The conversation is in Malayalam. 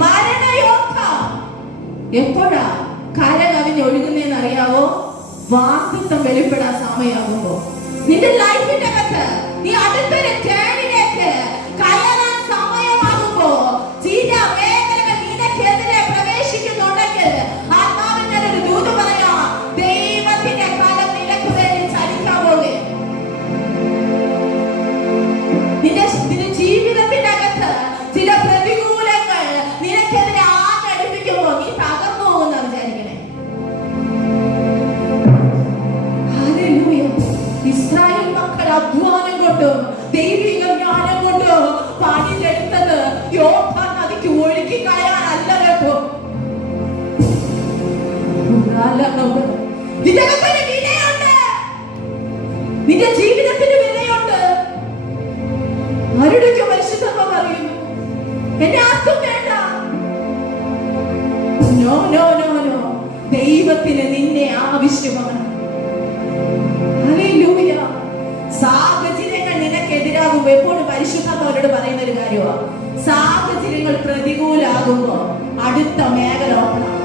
മരണയോദ്ധ എപ്പോഴാ കരകവിഞ്ഞ് ഒഴുകുന്നതെന്ന് അറിയാവോ? വാഗ്ദത്തം വെളിപ്പെടാൻ സമയമാകുമ്പോ. നിന്റെ ലൈഫിന്റെ അകത്ത് നീ അടുത്തൊരു ടേണിലേക്ക് കയറാൻ സമയമാകുമ്പോ, ചില മേഖലകൾ നിനക്കെതിരെ പ്രവേശിക്കുന്നുണ്ടെങ്കിൽ ആത്മാവിന്റെ ഒരു ദൂത് പറയാ, ദൈവത്തിന്റെ കാലം നിനക്ക് വേണ്ടി ചലിക്കാൻ പോകുക. നിന്റെ ജീവിതത്തിന്റെ അകത്ത് ചില പ്രതികൂലങ്ങൾ നിനക്കെതിരെ ആഞ്ഞടിപ്പിക്കുമ്പോ നീ തകർന്നു പോകുന്ന വിചാരിക്കണേ. ഇസ്രായേൽ മക്കൾ അധ്വാനം കൊണ്ടും ദൈവിക ജ്ഞാനം കൊണ്ടും പണിയെടുത്തത് യോർദാൻ നദിക്ക് ഒഴുക്കി കളയാനല്ല കേട്ടോ. നിന്റെ ജീവിതത്തിന് വിലയുണ്ട്. ആരുടെയൊക്കെ പരിശുദ്ധമ പറയുന്നു, എന്നെ ആർക്കും വേണ്ട. നോ നോ നോ നോ, ദൈവത്തിന് നിന്നെ ആവശ്യമാണ്. സാഹചര്യങ്ങൾ നിനക്കെതിരാകുമ്പോ എപ്പോഴും പരിശുദ്ധത്തോട് പറയുന്ന ഒരു കാര്യമാണ്, സാഹചര്യങ്ങൾ പ്രതികൂലാകുമ്പോ അടുത്ത മേഖല ഓപ്പണം.